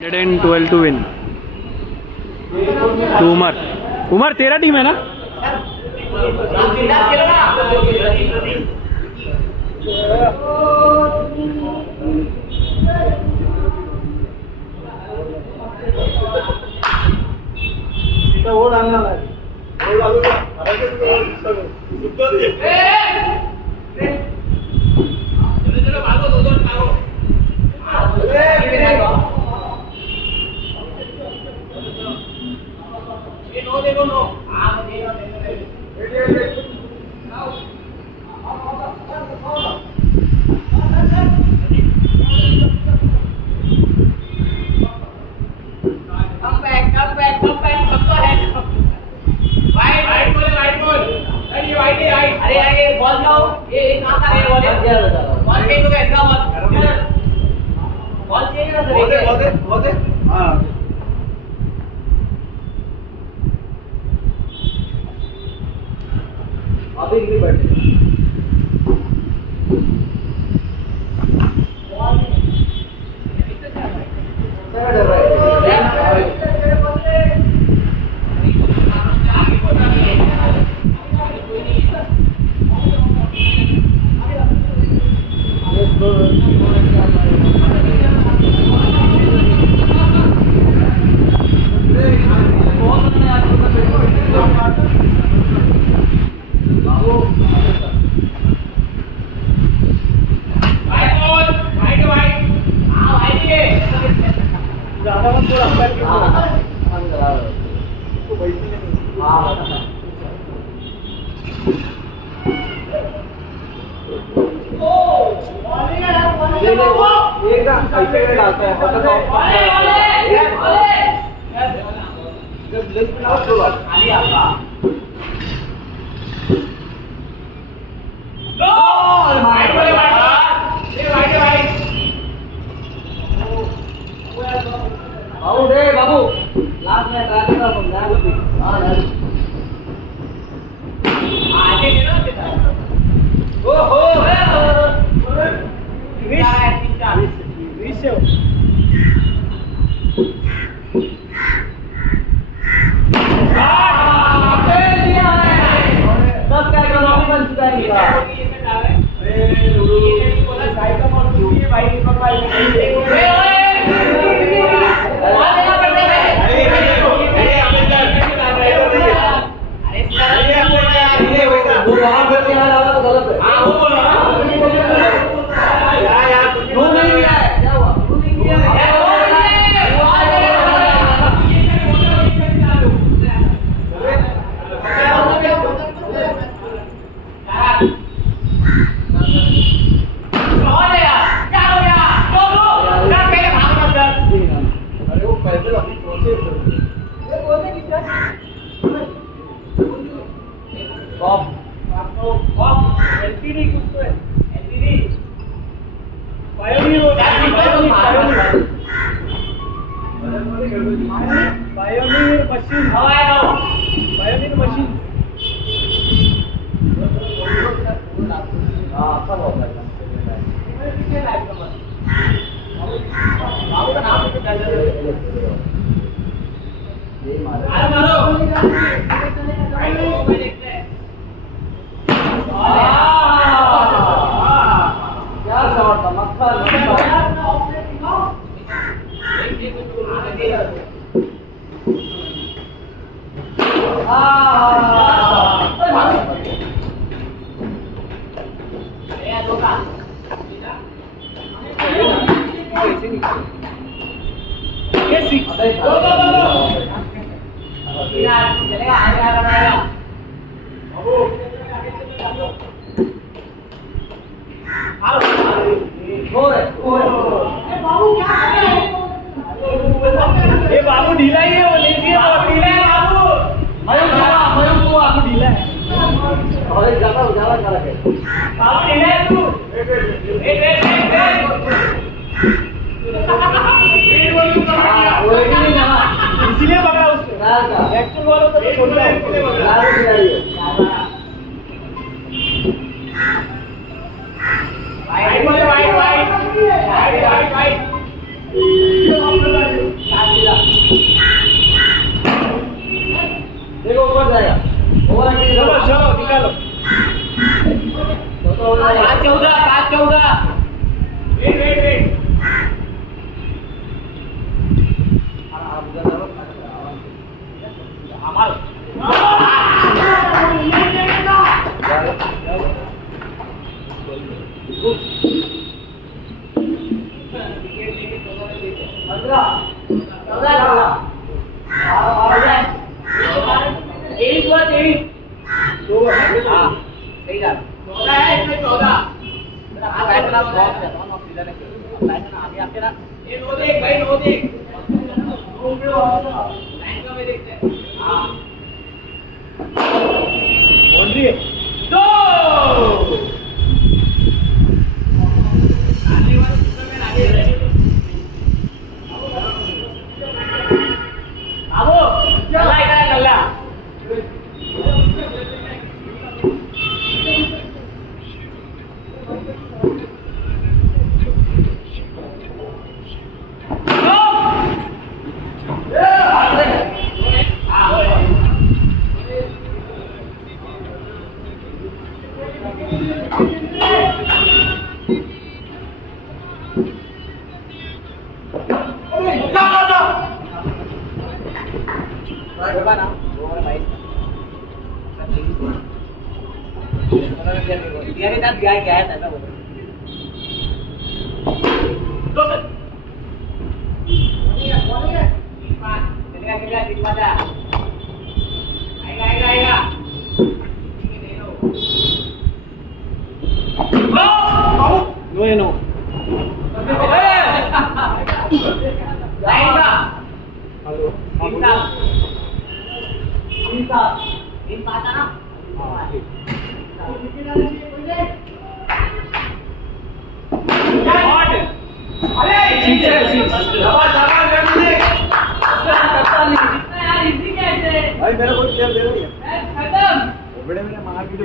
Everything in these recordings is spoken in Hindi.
112 to win. To Umar. Umar तेरा टीम है ना? वो डालना है। वो डालूंगा। चलो भागो दो भागो। नो देखो नो come back सबको है वाइड बॉल अरे वाइड अरे आगे बॉल जाओ ये कहां का है बॉल पे तो ऐसा बॉल चाहिए ना सर बहुत है हां अभी भी बैठे बाबू लास्ट में ट्राई करना पड़ेगा हां यार आगे दे ना बेटा ओहो वाइड तेईस हुआ 23 हाँ सही जा 14 है इसमें 14 आगे आके ना ये नो देख भाई नो देख लाइन का में देखते हैं हाँ बाउंड्री है दो आने वाले सुपर में आगे आओ चला इधर चला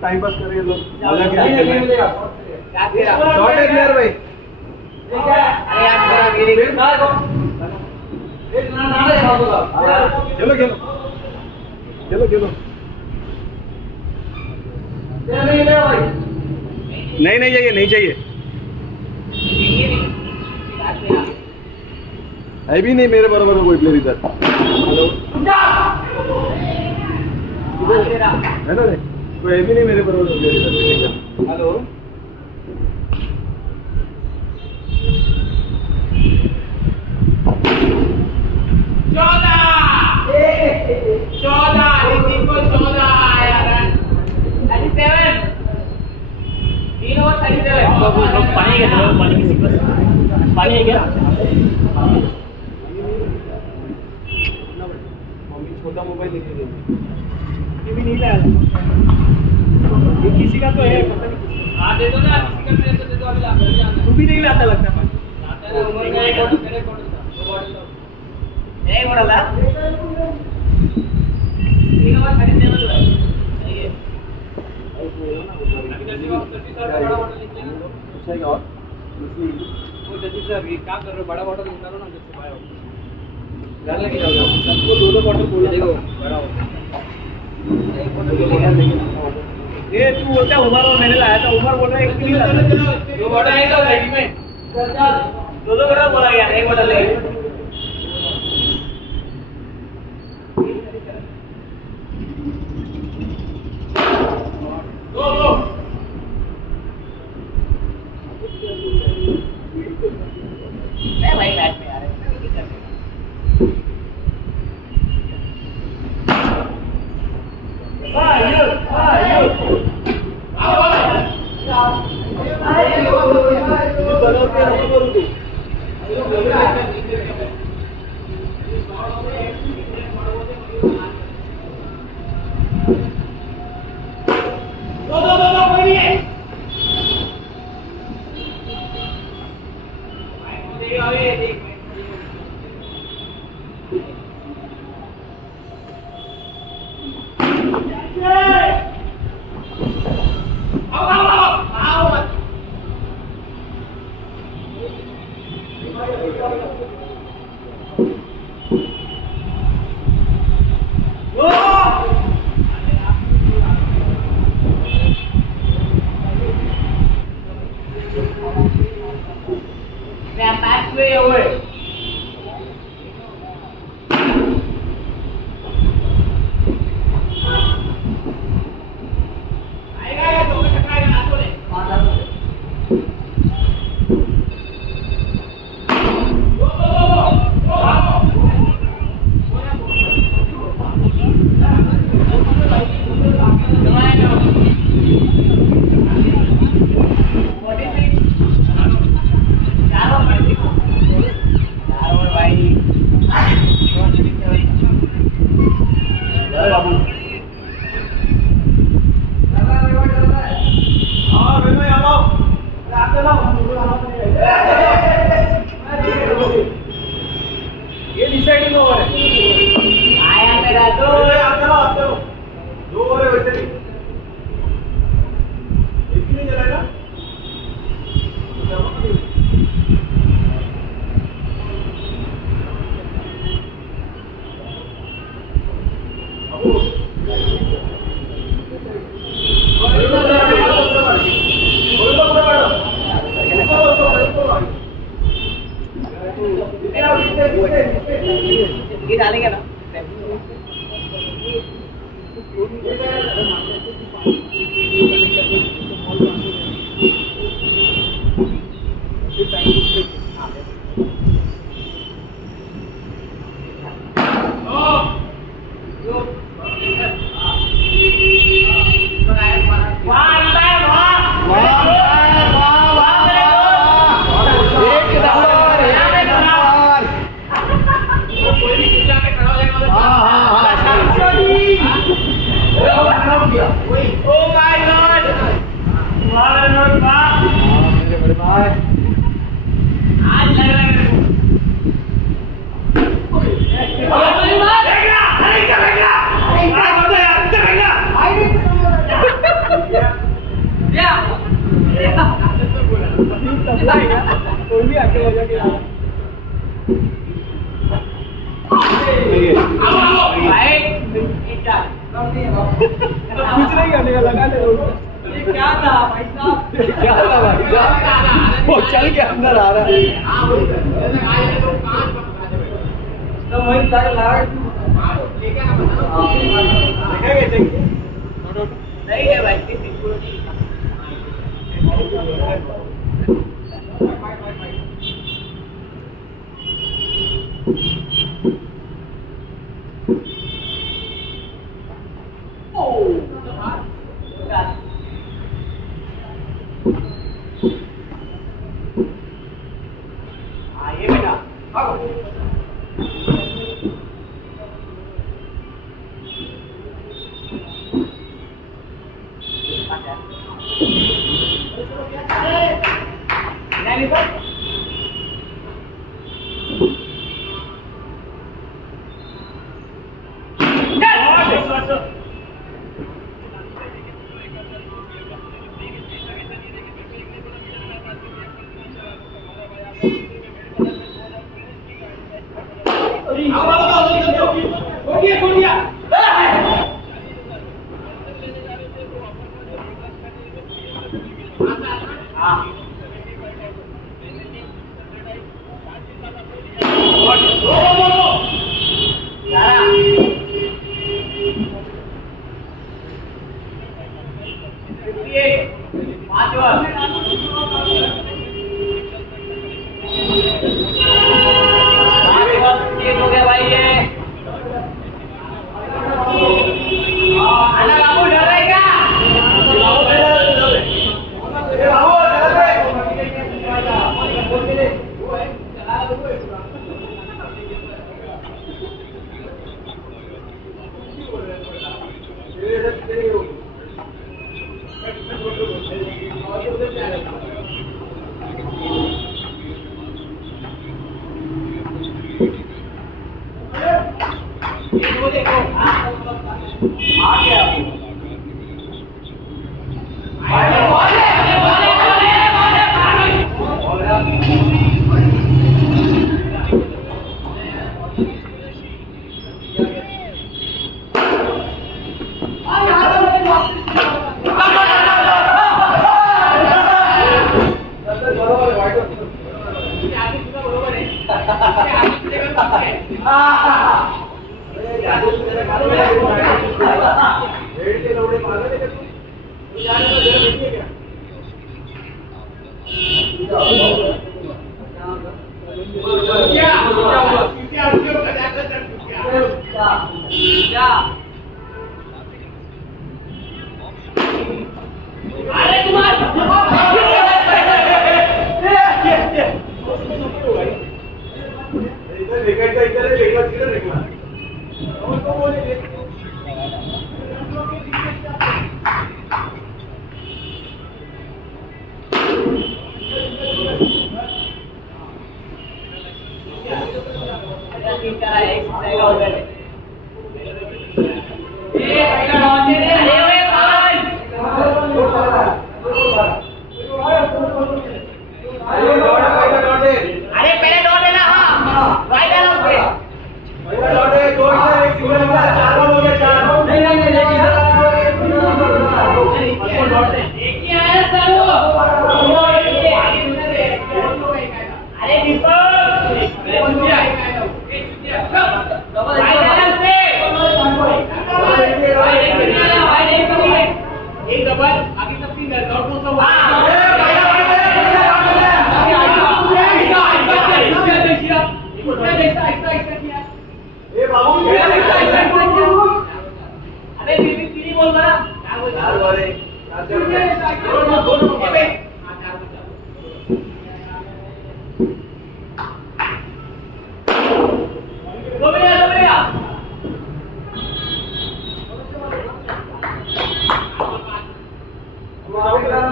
टाइम पास कर रहे लोग मजा के लिए शॉट है प्लेयर भाई चलो खेलो चलो खेलो नहीं नहीं चाहिए नहीं चाहिए है भी नहीं मेरे बराबर में कोई प्लेयर इधर हेलो है ना कोई है भी नहीं मेरे बराबर में प्लेयर इधर हेलो पानी है क्या मम्मी छोटा मोबाइल लेके गई ये भी नहीं लाया ये किसी का तो है पता नहीं हाँ दे दो ना किसी का मेरे को दे दो अभी ला तू भी नहीं लाता लगता पानी लाता है उम्र का एक बॉटल मेरे बॉटल था नहीं बॉटल ला एक बार खरीद देना तो है सही है अभी जल्दी वापस बड़ा बॉटल लेके आना सही और वो जल्दी से अभी क्या कर रहे हो बड़ा बॉटल निकालो ना जैसे पाया घर लेके जाओ सबको दो दो बॉटल बोल देखो बड़ा एक बॉटल ये तू बोलता है उमर और मैंने लाया था उमर बोल रहा है एक भी नहीं लाया दो बॉटल है तो रेडीमेड चल दो दो बॉटल बोला यार एक बॉटल ले दो दो मैं भाई मैच में आ रहा हूं क्या करने डिसाइडिंग ओवर है आया मेरा दो ओवर है वैसे भी एक ही नहीं चलाएगा ये डालेंगे ना कोई भी आके लगा के कुछ नहीं करने का लगा ले ये क्या था भाई साहब क्या था भाई साहब वो चल के अंदर आ रहा है तो वही लगा नहीं है भाई ये बेटा अरे पहले डॉट है ना, हाँ राइट है ना उसके। पहला डॉट है, दो इधर एक सिंगल इधर, चार बॉल हो गया, चार। नहीं नहीं नहीं डॉट है, एक ही आया सर वो। अरे दीपक डबल राइट है ना उसके। एक डबल आगे सब सिंगल डॉट को सब। ए बाबू, अरे तीन बोल बना चार बॉल है, चार बॉल।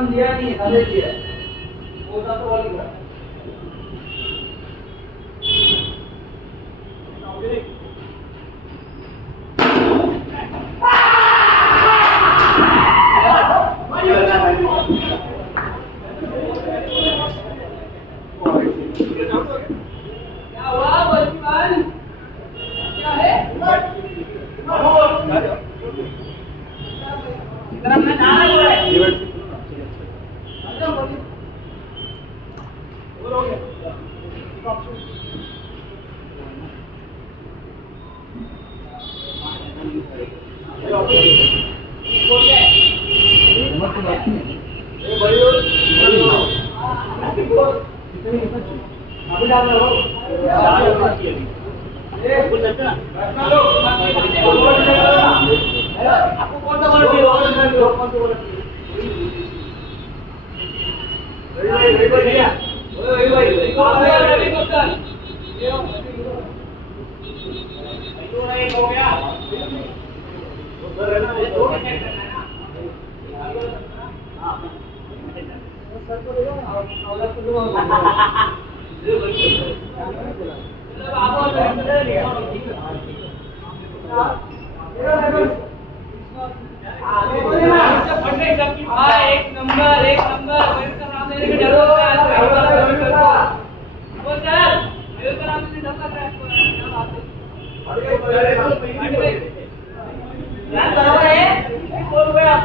दिया नहीं है, दिया वो तो बॉल ही क्या हुआ बचपन, क्या है इतना मैं ना बोल रहा है। अभी डाल रहा हूँ आपको कौन सा बॉल हो गया एक नंबर नाम लेने के डर लगता है वो सर मेरे का नाम लेने डर लगता है क्या बात है यार बराबर है बोल गया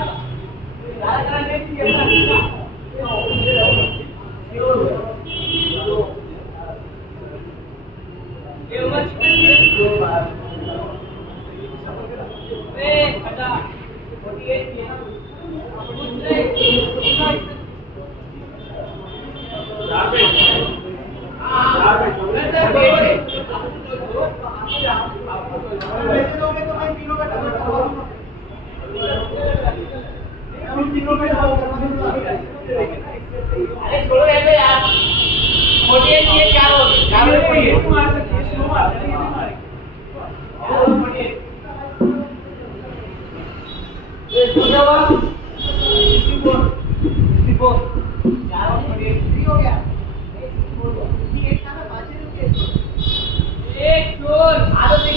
ज्यादा नहीं चाहिए ये मत ए हटा 48 किया अरे छोड़ो यार 48 किए, चार मार सकते हैं, स्लो मार सकते हैं, एक चोर